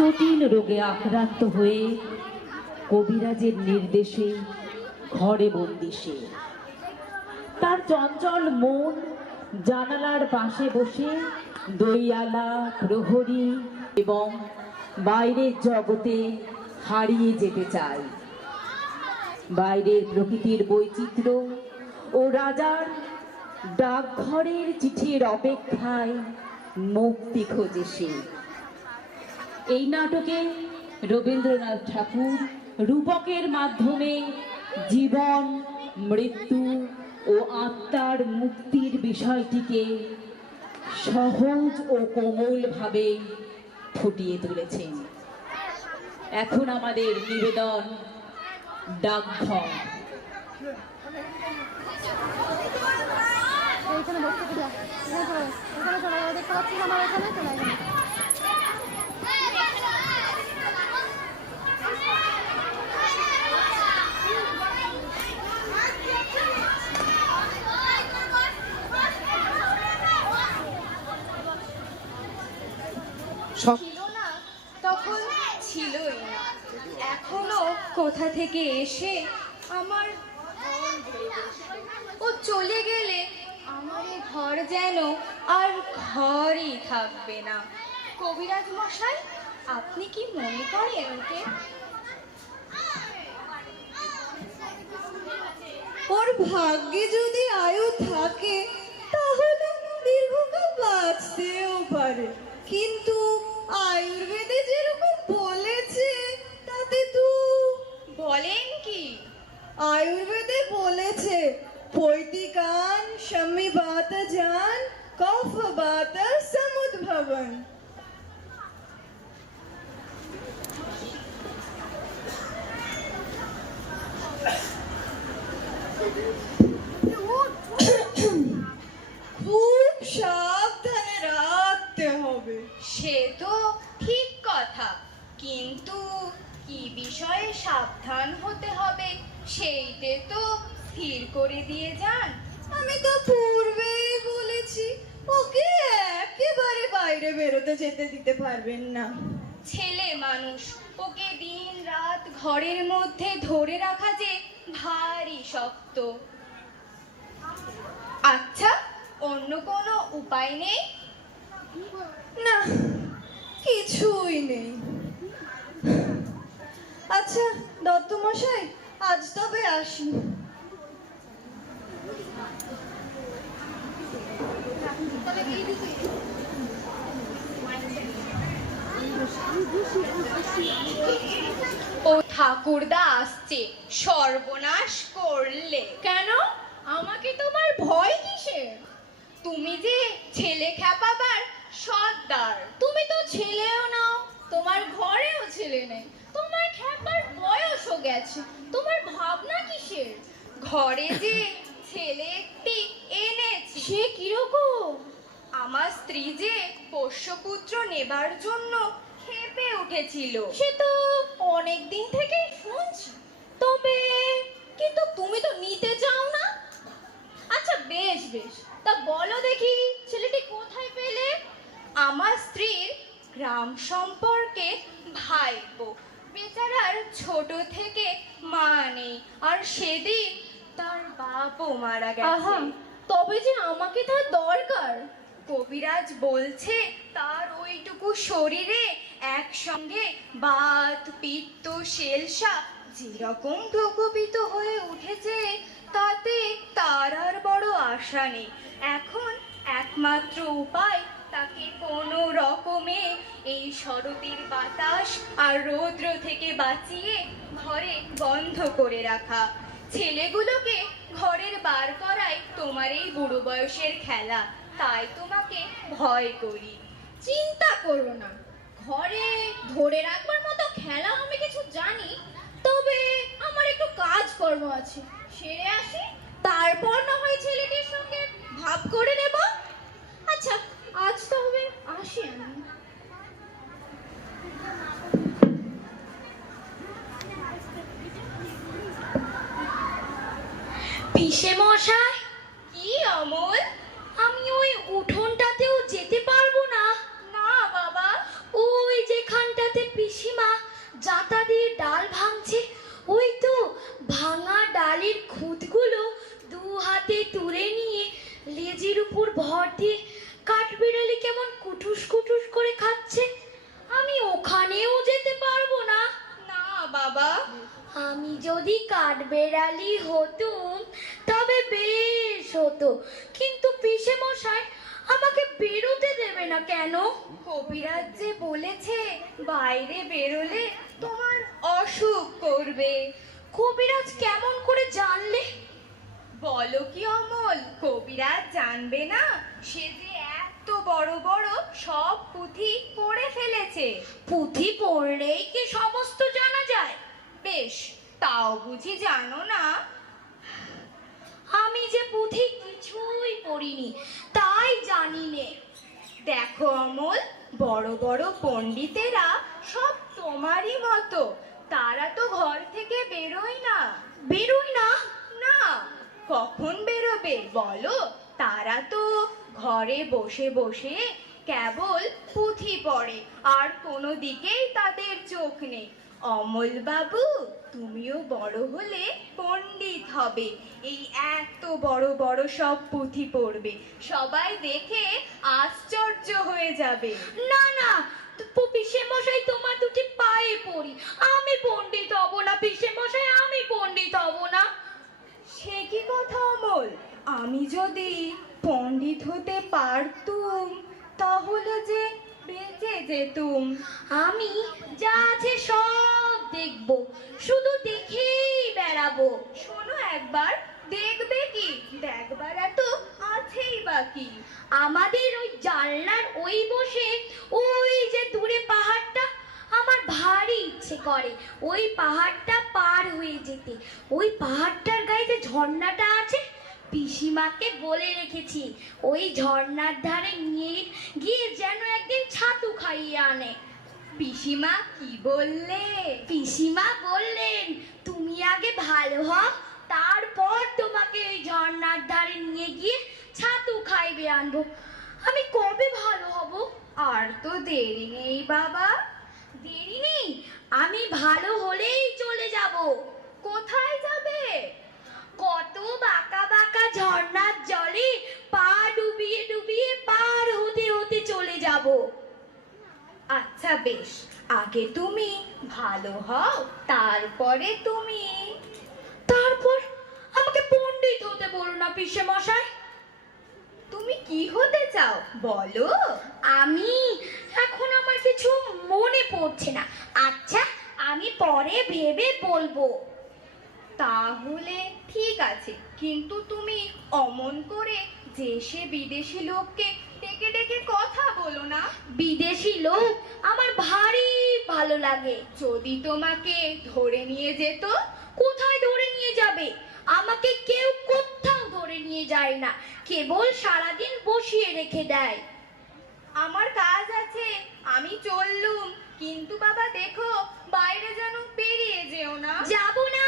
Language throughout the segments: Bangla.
জটিল রোগে আক্রান্ত হয়ে কবিরাজের নির্দেশে ঘরে বন্দি সে। তার চঞ্চল মন জানালার পাশে বসে দইয়ালা প্রহরী এবং বাইরের জগতে হারিয়ে যেতে চায়। বাইরের প্রকৃতির বৈচিত্র্য ও রাজার ডাকঘরের চিঠির অপেক্ষায় মুক্তি খোঁজে সে। এই নাটকে রবীন্দ্রনাথ ঠাকুর রূপকের মাধ্যমে জীবন, মৃত্যু ও আত্মার মুক্তির বিষয়টিকে সহজ ও কোমলভাবে ফুটিয়ে তুলেছেন। এখন আমাদের নিবেদন ডাকঘর। ছিল না তখন ছিলই না, এখনো কোথা থেকে এসে আমার ও চলে গেলে আমার এ ঘর যেন আর ঘরই থাকবে না। কবিরাজ মশাই, আপনি কি মনে করেন ওকে? ওর ভাগ্যে যদি আয়ু থাকে তাহলে দীর্ঘকাল বাঁচতেও পারে, কিন্তু আয়ুর্বেদে যেরকম বলেছে তাতে তো। বলেন কি? আয়ুর্বেদে বলেছে পৈতিকান শমি বাত জান কফ বাত সমুদ্ভবন। খুব সাবধানে রাখতে হবে। সে তো ঠিক কথা, কিন্তু কি বিষয়ে সাবধান হতে হবে সেইটে তো স্থির করে দিয়ে যান। আমি তো পূর্বেই বলেছি ওকে একেবারে বাইরে বেরোতে যেতে দিতে পারবেন না। ছেলে মানুষ, ওকে দিন রাত ঘরের মধ্যে ধরে রাখা যে ভারী শক্ত। আচ্ছা, অন্য কোনো উপায় নেই? না, কিছুই নেই। আচ্ছা দত্তমশাই, আজ তবে আসি। ও ঠাকুরদা আসছে, সর্বনাশ করলে। কেন? আমাকে তোমার ভয় কিসের? তুমি যে ছেলে খ্যাপাবার সর্দার। তুমি তো ছেলেও নাও, তোমার ঘরেও ছেলে নেই, তোমার খ্যাপার বয়সও গেছে, তোমার ভাবনা কিসের? ঘরে যে ছেলে একটি এনেছি। সে কিরকম? আমার স্ত্রী যে পোষ্যপুত্র নেবার জন্য খেপে উঠেছিল। সে তো অনেক দিন থেকেই শুনছি, তবে কিন্তু তুমি তো নিতে চাও না। আচ্ছা বেশ বেশ, তা বলো দেখি ছেলেটি কোথায় পেলে? আমার স্ত্রীর গ্রাম সম্পর্কে ভাইপো, বেচারার ছোট থেকে মা নেই, আর সেদিন তার বাপও মারা গেছে। তবে যে আমাকে তার দরকার। কবিরাজ বলছে তার ওইটুকু শরীরে একসঙ্গে বাত, পিত্ত, শেলসা যেরকম প্রকোপিত হয়ে উঠেছে, তাতে তার আর বড় আশা নেই। এখন একমাত্র উপায় তাকে কোনো রকমে এই শরতের বাতাস আর রৌদ্র থেকে বাঁচিয়ে ঘরে বন্ধ করে রাখা। ছেলেগুলোকে ঘরের বার করাই তোমার এই বুড়ো বয়সের খেলা, তাই তোমাকে ভয় করি। চিন্তা করো না, ঘরে ধরে রাখবার মতো খেলা আমি কিছু জানি, তবে আমার একটু কাজকর্ম আছে, সেরে আসি, তারপর না হয় ছেলেটির সঙ্গে ভাব করে নেব। আচ্ছা আজ তবে আসি আমি। পিসে মশাই। কি অমল? আমি ওই উঠোনটাতেও যেতে পারবো না। না বাবা, ওই যেখানটাতে দিয়ে ডাল ভাঙছে, ওই তো ভাঙা ডালের খুঁতগুলো দু হাতে তুলে নিয়ে লেজের উপর ভর দিয়ে কাঠবিড়ালি কেমন কুটুস কুটুস করে খাচ্ছে। আমি ওখানেও যেতে পারবো না। না বাবা, আমি যদি কাঠবেড়ালি হতুম তবে বেশ হতো, কিন্তু পিসে মশাই আমাকে বেরোতে দেবে না কেন? কবিরাজ যে বলেছে বাইরে বেরোলে তোমার অসুখ করবে। কবিরাজ কেমন করে জানলে? বলো কি অমল, কবিরাজ জানবে না? সে যে এত বড় বড় সব পুঁথি পড়ে ফেলেছে। পুঁথি পড়লেই কি সমস্ত জানা যায়? বেশ, তাও বুঝি জানো না? আমি যে পুঁথি কিছুই পড়িনি, তাই জানি নে। দেখো অমল, বড় বড় পণ্ডিতেরা সব তোমারই মতো। তারা তো ঘর থেকে বেরোয় না। বেরোই না? না, কখন বেরোবে বলো? তারা তো ঘরে বসে বসে কেবল পুঁথি পড়ে, আর কোনো দিকেই তাদের চোখ নেই। অমল বাবু, তুমিও বড় হলে পণ্ডিত হবে, এই এত বড় বড় সব পুঁথি পড়বে, সবাই দেখে আশ্চর্য হয়ে যাবে। না না, পিসে মশাই তোমার দুটি পায়ে পড়ি, আমি পণ্ডিত হব না। পিসে মশাই, আমি পণ্ডিত হব না। সে কি কথা অমল, আমি যদি পণ্ডিত হতে পারতুম তাহলে যে বেঁচে যেতুম। আমি যা আছে সব দেখবো, শুধু দেখেই বেড়াবো। শোনো একবার, দেখবে কি? দেখবার এত আছেই বাকি। আমাদের ওই জানলার ওই বসে ওই যে দূরে পাহাড়টা, আমার ভারী ইচ্ছে করে ওই পাহাড়টা পার হয়ে যেতে। ওই পাহাড়টার গায়ে যে ঝর্ণাটা আছে, পিসিমাকে বলে রেখেছি ওই ঝর্ণার ধারে নিয়ে গিয়ে যেন একদিন ছাতু খাইয়ে আনে। পিসিমা কি বললে? পিসিমা বললেন, তুমি আগে ভালো হও, তারপর তোমাকে ওই ঝর্ণার ধারে নিয়ে গিয়ে ছাতু খাইবে আনবো। আমি কবে ভালো হব? আর তো দেরি নেই বাবা। দেরি নেই, আমি ভালো হলেই চলে যাব। কোথায় যাবে? কত বাঁকা বাঁকা ঝর্ণার জলে পা ডুবিয়ে ডুবিয়ে পার হতে হতে চলে যাব। আচ্ছা বেশ, আগে তুমি ভালো হও, তারপরে তুমি। তারপর আমাকে পণ্ডিত হতে বলো না পিসে মশাই। তুমি কি হতে চাও বলো? আমি এখন আমার কিছু মনে পড়ছে না। আচ্ছা, আমি পরে ভেবে বলবো। তাহলে ঠিক আছে, কিন্তু তুমি অমন করে দেশে বিদেশি লোককে ডেকে ডেকে কথা বলো না। বিদেশি লোক আমার ভারী ভালো লাগে। যদি তোমাকে ধরে নিয়ে যেত? কোথায় ধরে নিয়ে যাবে? আমাকে কেউ কোথাও ধরে নিয়ে যায় না, কেবল সারাদিন বসিয়ে রেখে দেয়। আমার কাজ আছে, আমি চললুম। কিন্তু বাবা দেখো, বাইরে যেন বেরিয়ে যেও না। যাব না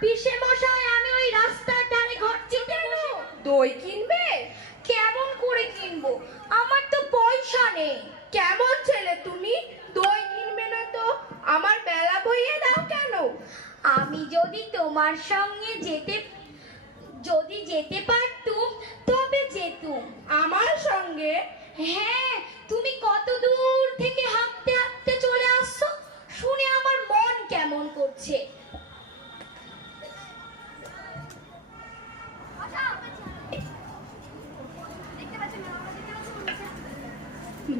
পিসে মশাই, আমি ওই রাস্তার ধারে ঘর চেপে বসে। দই কিনবে? কেমন করে কিনবো? আমার তো পয়সা নেই। কেমন ছেলে তুমি, দই কিনবে না তো আমার বেলা বইয়ে দাও কেন? আমি যদি তোমার সঙ্গে যেতে পারতুম তবে যেতুম। আমার সঙ্গে? হ্যাঁ, তুমি কত দূর থেকে হাঁটতে হাঁটতে চলে আসছো, শুনে আমার মন কেমন করছে।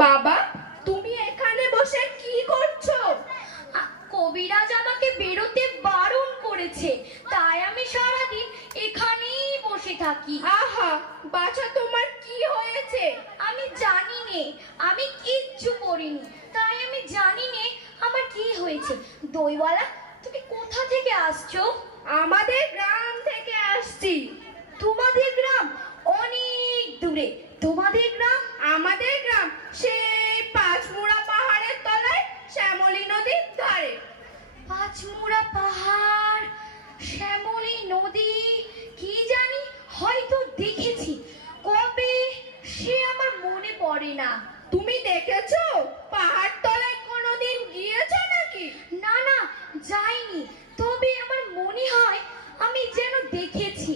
বাবা, তুমি এখানে বসে কি করছো? কবিরাজ আমাকে বেরোতে বারণ করেছে, তাই আমি সারাদিন এখানেই বসে থাকি। আহা, বাছা তোমার কি হয়েছে? আমি জানি নে, আমি কিচ্ছু করিনি, তাই আমি জানি নে আমার কি হয়েছে। দইওয়ালা, তুমি কোথা থেকে আসছো? আমাদের গ্রাম থেকে আসছি। তোমাদের গ্রাম অনেক দূরে। তোমাদের গ্রাম? আমাদের গ্রাম সেই পাঁচমুড়া পাহাড়ের তলায় শ্যামলী নদীর ধারে। পাঁচমুড়া পাহাড়, শ্যামলী নদী, কি জানি হয়তো দেখেছি, কবে সে আমার মনে পড়ে না। তুমি দেখেছো? পাহাড় তলায় কোনোদিন গিয়েছো নাকি? না না, যাইনি, তবে আমার মনে হয় আমি যেন দেখেছি।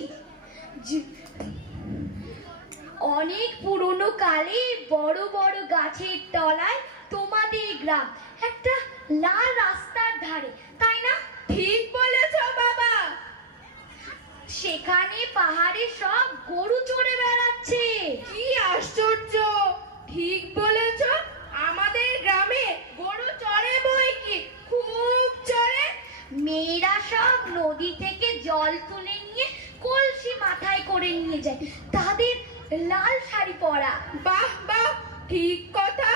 অনেক পুরনো কালে বড় বড় গাছের তলায় তোমাদের গ্রাম, একটা লাল রাস্তার ধারে, তাই না? ঠিক বলেছ বাবা। সেখানে পাহাড়ে সব গরু চড়ে বেড়াচ্ছে। কি আশ্চর্য! ঠিক বলেছ, আমাদের গ্রামে গরু চড়ে বই কি, খুব চড়ে। মেয়েরা সব নদী থেকে জল তুলে নিয়ে কলসি মাথায় করে নিয়ে যায়, তাদের লাল শাড়ি পরা। বাহ বাহ, ঠিক কথা।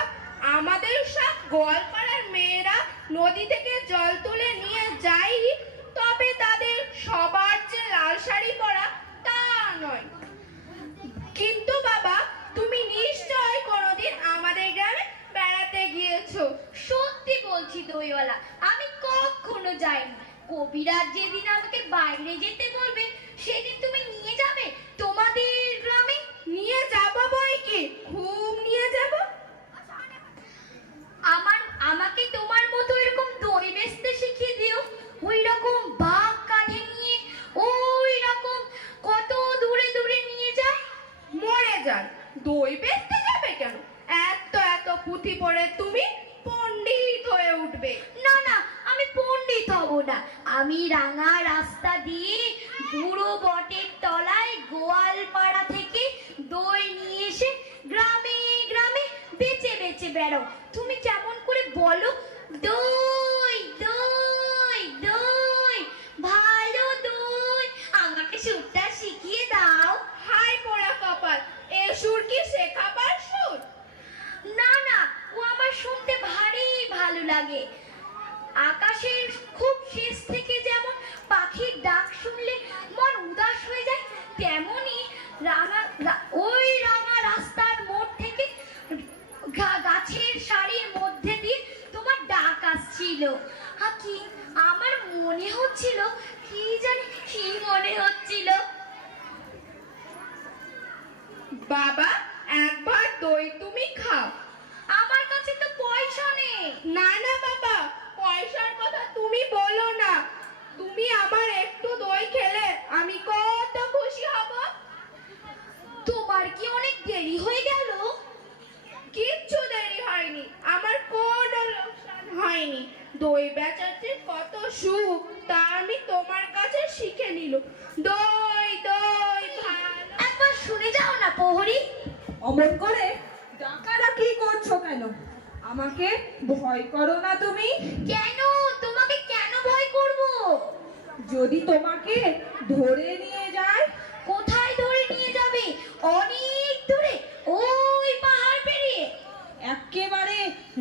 আমাদের সব গোয়ালপাড়ার মেয়েরা নদী থেকে জল তুলে নিয়ে যায়, তবে তাদের সবার যে লাল শাড়ি পরা তা নয়। কিন্তু বাবা, তুমি নিশ্চয় কোনোদিন আমাদের গ্রামে বেড়াতে গিয়েছো। সত্যি বলছি দইওয়ালা, আমি কখনো যাইনি। কবিরাজ যেদিন আমাকে বাইরে যেতে বলবে সেদিন তুমি নিয়ে যাবে তোমাদের গ্রামে। নিয়ে যাবো বই কি, খুব নিয়ে যাব। আমাকে তোমার মতো এরকম দই বেচতে শিখিয়ে দিও, ওই রকম বাঘ কাঁধে নিয়ে ওই রকম কত দূরে দূরে নিয়ে যায়। মরে যান, দই বেচতে যাবে কেন? এত এত পুঁথি পড়ে তুমি পণ্ডিত হয়ে উঠবে। না না, আমি পণ্ডিত হব না। আমি রাঙা রাস্তা দিয়ে বুড়ো বটের তলায় গোয়ালপাড়া থেকে দই নিয়ে এসে গ্রামে গ্রামে বেচে বেচে বেড়াও। তুমি কেমন করে বলো, দই দই দই, ভালো দই, আমাকে সুরটা শিখিয়ে দাও। হাই পোড়া কপাল, এ সুর কি শেখাবার সুর? না না, ও আমার শুনতে ভারী ভালো লাগে। আকাশের খুব শেষ থেকে যেমন পাখির ডাক শুনলে মন উদাস হয়ে যায়, তেমনি ওই রাঙা রাস্তার মোড় থেকে গাছের সারির মধ্যে দিয়ে তোমার ডাক আসছিল। কি আমার মনে হচ্ছিল, কি জানি কি মনে হচ্ছিল। বাবা, একবার দই তুমি খাও। আমার কাছে তো পয়সা নেই। না না বাবা, পয়সার কথা তুমি বলো না। তুমি আমার একটু দই খেলে আমি কত খুশি হব। তোমার কি অনেক দেরি হয়ে গেল? কিচ্ছু দেরি হয়নি, আমার কোনো লোকসান হয়নি। দই বেচার যে কত সুখ তা আমি তোমার কাছে শিখে নিল। দই দই ভালো। একবার শুনে যাও না প্রহরী। অমন করে ডাকাডাকি করছো কেন? আমাকে ভয় করো না তুমি? কেন? তোমাকে কেন ভয় করব? যদি তোমাকে ধরে নিয়ে যায়? কোথায় ধরে নিয়ে যাবে? অনেক দূরে, ওই পাহাড় পেরিয়ে। একেবারে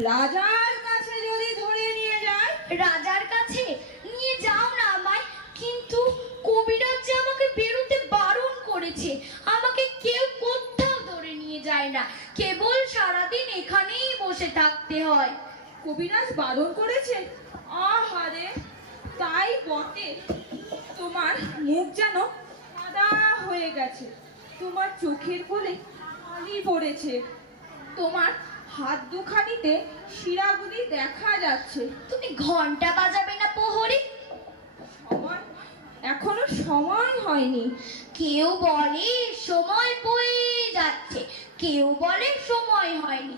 রাজার কাছে যদি ধরে নিয়ে যায়? রাজার কাছে নিয়ে যাও না আমায়, কিন্তু কবিরাজ যে আমাকে বেরোতে বারণ করেছে। আমাকে কেউ কোথাও ধরে নিয়ে যায় না, কেবল সারাদিন এখানেই বসে থাকতে হয়। কবিরাজ বারণ করেছে? আহারে, তাই বটে। তোমার মুখ যেন সাদা হয়ে গেছে, তোমার চোখের কোলে পানি পড়েছে, তোমার হাত দুখানিতে শিরাগুলি দেখা যাচ্ছে। তুমি ঘন্টা বাজাবে না প্রহরী? সময় এখনো সময় হয়নি। কেউ বলে সময় বয়ে যাচ্ছে, কেউ বলে সময় হয়নি।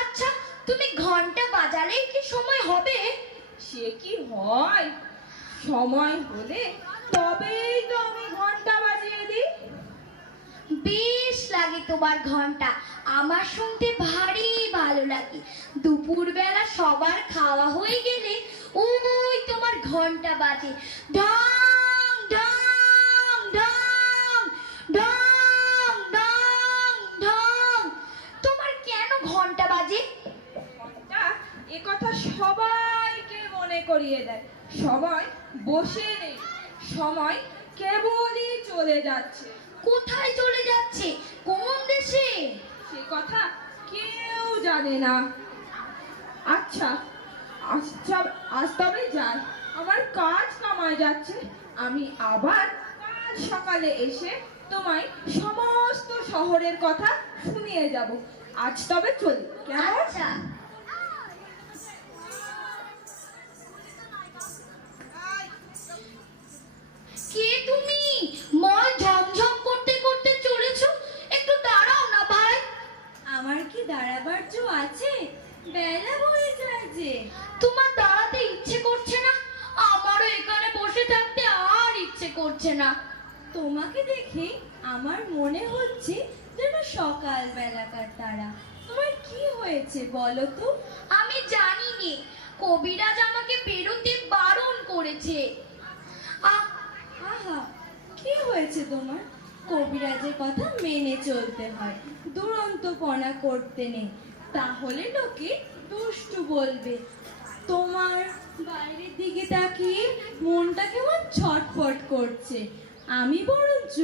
আচ্ছা, তুমি ঘন্টা বাজালে কি সময় হবে? সে কি হয়? সময় হলে তবেই তো আমি ঘন্টা বাজিয়ে দিই। বেশ লাগে তোমার ঘন্টা, আমার শুনতে ভারী ভালো লাগে। দুপুরবেলা সবার খাওয়া হয়ে গেলে ওই তোমার ঘন্টা বাজে, ঢং ঢং ঢং ঢং ঢং ঢং। তোমার কেন ঘন্টা বাজে? ঘন্টা এ কথা সবাইকে মনে করিয়ে দেয়। সবাই বসে নেই, সময় কেবলই চলে যাচ্ছে। কোথায় চলে যাচ্ছে? কোন দেশে? সে কথা কেউ জানে না। আচ্ছা আচ্ছা, আজ তবে যাই, আমার কাজ কামায় যাচ্ছে। আমি আবার কাল সকালে এসে তোমায় সমস্ত শহরের কথা শুনিয়ে যাব। আজ তবে চলি, কেমন? আচ্ছা। তোমার দাঁড়াতে ইচ্ছে করছে না? আমারও এখানে বসে থাকতে আর ইচ্ছে করছে না। তোমাকে দেখে আমার মনে হচ্ছে যেন সকাল বেলাকার তারা। তোমার কি হয়েছে বলো তো? আমি জানি নে, কবিরাজ আমাকে বেরোতে বারণ করেছে। আহা, কি হয়েছে তোমার? কবিরাজের কথা মেনে চলতে হয়, দুরন্তপনা করতে নেই, তাহলে লোকে দুষ্টু বলবে। তোমার বাইরের দিকে তাকিয়ে মনটা কেমন ছটফট করছে। আমি বরঞ্চ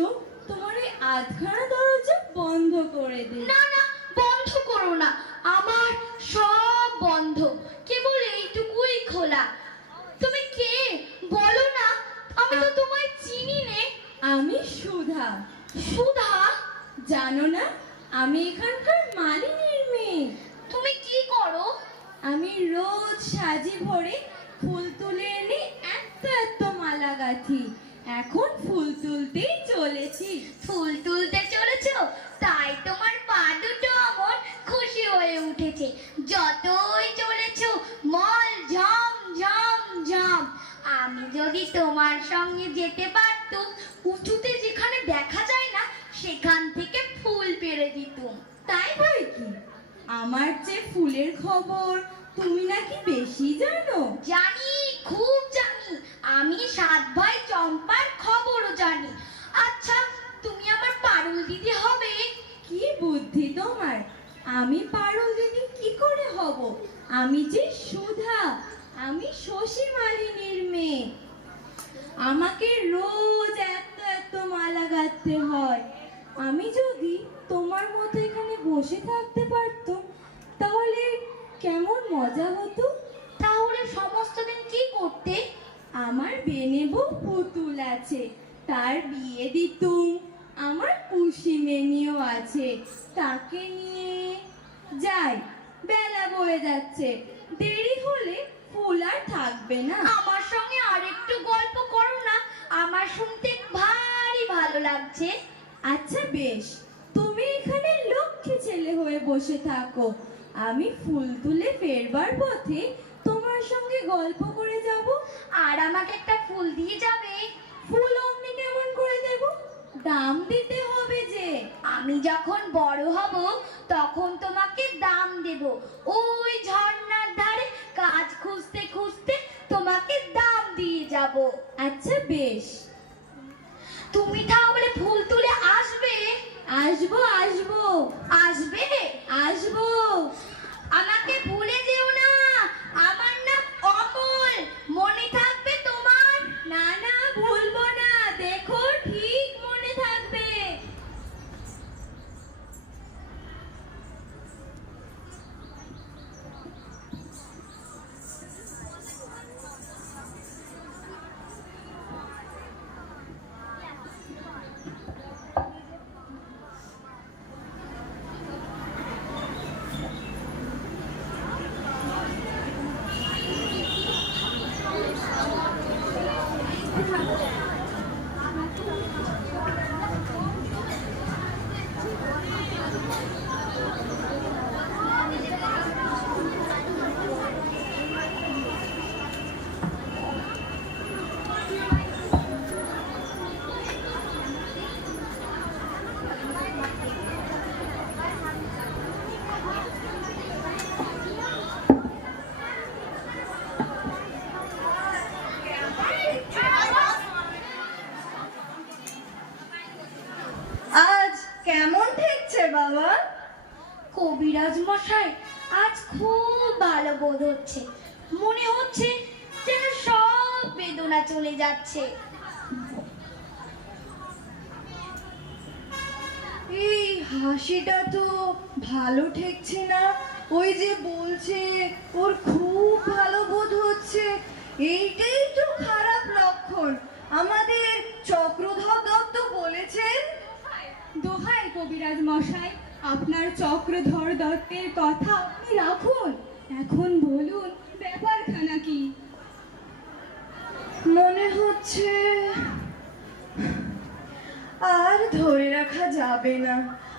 তোমার এই আধখানা দরজা বন্ধ করে দিই। না না, বন্ধ করো না, আমার সব বন্ধ, কেবল এইটুকুই খোলা। তুমি কে বলো না? আমি তো তোমায় চিনি নে। আমি সুধা। সুধা? জানো না, আমি এখানকার মালিনীর মেয়ে। তুমি কি করো? আমি রোজ সাজি ভরে ফুল তুলে এনে এত এত মালা গাঁথি। এখন ফুল তুলতেই চলেছি। ফুল তুলতে চলেছো? তাই তোমার পা দুটো আমার খুশি হয়ে উঠেছে। যতই চলেছো মল ঝম ঝম ঝম। আমি যদি তোমার সঙ্গে যেতে পারতুম, উঁচুতে যেখানে দেখা যায় না সেখান থেকে ফুল পেড়ে দিতুম। তাই বই কি? আমার যে ফুলের খবর তুমি নাকি বেশি জানো? জানি, খুব জানি। আমি 7 ভাই চম্পার খবরও জানি। আচ্ছা, তুমি আমার পারুল দিদি হবে? কি বুদ্ধি তোমার! আমি পারুল দিদি কি করে হব? আমি যে সুধা, আমি শশী মালিনীর মেয়ে। আমাকে রোজ এত এত মালা গাঁথতে হয়। আমি যদি তোমার মতো এখানে বসে থাকতে পারতাম তাহলে কেমন মজা হতো। তাহলে সমস্ত দিন কি করতে? আমার বেনে বউ পুতুল আছে, তার বিয়ে দিতুম। আমার পুষি মেনিও আছে, তাকে নিয়ে যাই। বেলা বয়ে যাচ্ছে, দেরি হলে ফুল আর থাকবে না। আমার সঙ্গে আরেকটু গল্প করো না, আমার শুনতে ভারী ভালো লাগছে। আচ্ছা বেশ, তুমি এখানে লক্ষ্মী ছেলে হয়ে বসে থাকো। আমি ফুল তুলে ফেরবার পথে তোমার সঙ্গে গল্প করে যাব। আর আমাকে একটা ফুল দিয়ে যাবে? ফুল অমনি কেমন করে দেব? দাম দিতে হবে যে। আমি যখন বড় হব তখন তোমাকে দাম দেব। ওই ঝর্ণার ধারে কাজ খুঁজতে খুঁজতে তোমাকে দাম দিয়ে যাব। আচ্ছা বেশ। তুমি তাহলে ফুল তুলে আসবে? আসবো আসবো আসবে? আসবো। আমাকে ভুলে যেও না, আমার নাম অমল, মনে থাকবে তোমার? না না, ভুলবো না, দেখো ঠিক মনে থাকবে। আজ কেমন ঠেকছে বাবা? কবিরাজ মশাই, আজ খুব ভালো বোধ হচ্ছে। মনে হচ্ছে যেন সব বেদনা চলে যাচ্ছে। এই হাসিটা তো ভালো ঠেকছে না। ওই যে বলছে ওর খুব ভালো বোধ হচ্ছে, এইটাই তো খারাপ লক্ষণ। আমাদের চক্রধর দত্ত বলেছেন। দোহাই কবিরাজ মশাই, আপনার চক্রধর দত্তের কথা আপনি রাখুন। এখন বলুন ব্যাপারখানা কি? মনে হচ্ছে আর ধরে রাখা যাবে না।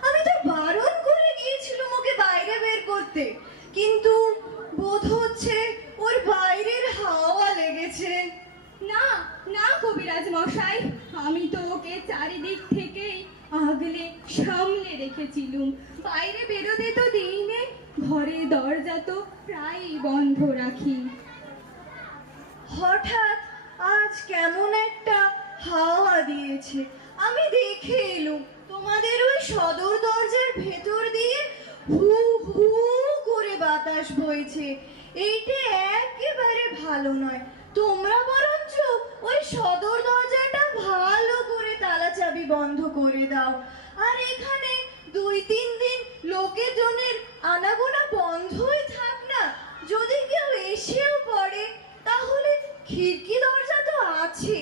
আমি তো বারণ করে গিয়েছিলাম ওকে বাইরে বের করতে, কিন্তু বোধ হচ্ছে ওর কবিরাজ মশাই, আমি তো ওকে চারিদিক থেকেই আগলে সামলে রেখেছিলুম। বাইরে বেরোতে তো দিই নে, ঘরে দরজা তো প্রায়ই বন্ধ রাখি। হঠাৎ আজ কেমন একটা হাওয়া দিয়েছে, আমি দেখে এলুম তোমাদের ওই সদর দরজার ভেতর দিয়ে হু হু করে বাতাস বইছে। এইটা একেবারে ভালো নয়, তোমরা বরঞ্চ ওই সদর দরজাটা ভালো করে তালা চাবি বন্ধ করে দাও। আর এখানে 2-3 দিন লোকেজনের আনাগোনা বন্ধই থাক না, যদি কেউ এসেও পড়ে তাহলে খিড়কি দরজা তো আছে।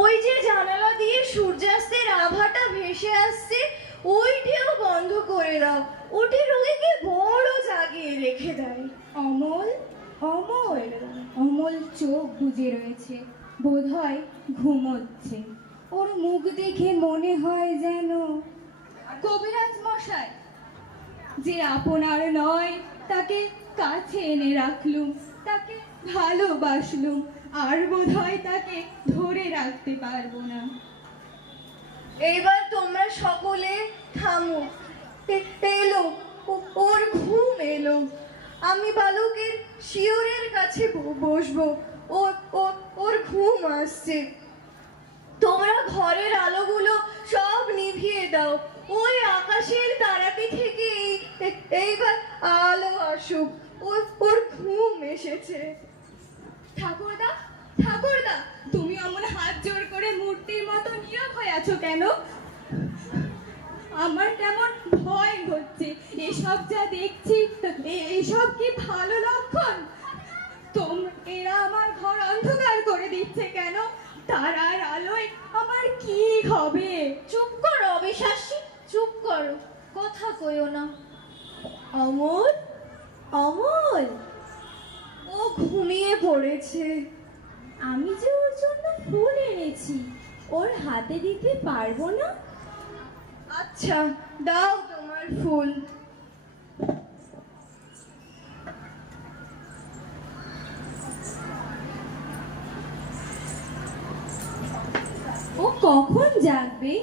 ওই যে জানালা দিয়ে সূর্যাস্তের আভাটা ভেসে আসছে, ওইটিও বন্ধ করে দাও, ওটি রোগীকে বড় জাগিয়ে রেখে দেয়। অমল, অমল, অমল চোখ বুজে রয়েছে, বোধহয় ঘুমোচ্ছে। ওর মুখ দেখে মনে হয় যেন কবিরাজ মশাই, যে আপনার নয় তাকে কাছে এনে রাখলুম, তাকে ভালোবাসলুম, আর বোধহয় তাকে ধরে রাখতে পারবো না। এইবার তোমরা সকলে থামো। এলো, ওর ঘুম এলো। আমি বালকের শিয়রের কাছে বসবো, ওর ঘুম আসছে। তোমরা ঘরের আলোগুলো সব নিভিয়ে দাও, ওই আকাশের তারাটি থেকে এইবার আলো আসুক, ওর ঘুম এসেছে। ঠাকুরদা, ঠাকুরদা, তুমি অমন হাত জোর করে মূর্তির মতো নীরব হয়ে আছো কেন? আমার কেমন ভয় হচ্ছে, এসব যা দেখছি, এসব কি ভালো লক্ষণ? এরা আমার ঘর অন্ধকার করে দিচ্ছে কেন? তারার আলোয় আমার কি হবে? চুপ করো অবিশ্বাসী, চুপ করো, কথা কইও না। অমল, অমল, ও ঘুমিয়ে পড়েছে। আমি যে ওর জন্য ফুল এনেছি, ওর হাতে দিতে পারবো না? আচ্ছা, দাও তোমার ফুল। ও কখন জাগবে?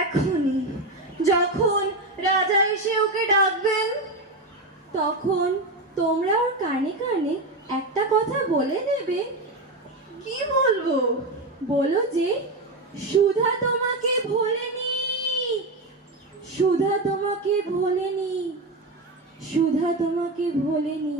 এখনই, যখন রাজা এসে ওকে ডাকবেন। তখন তোমরা ওর কানে কানে একটা কথা বলে দেবে। কি বলবো? বলো যে সুধা তোমাকে ভোলেনি, সুধা তোমাকে ভোলেনি, সুধা তোমাকে ভোলেনি।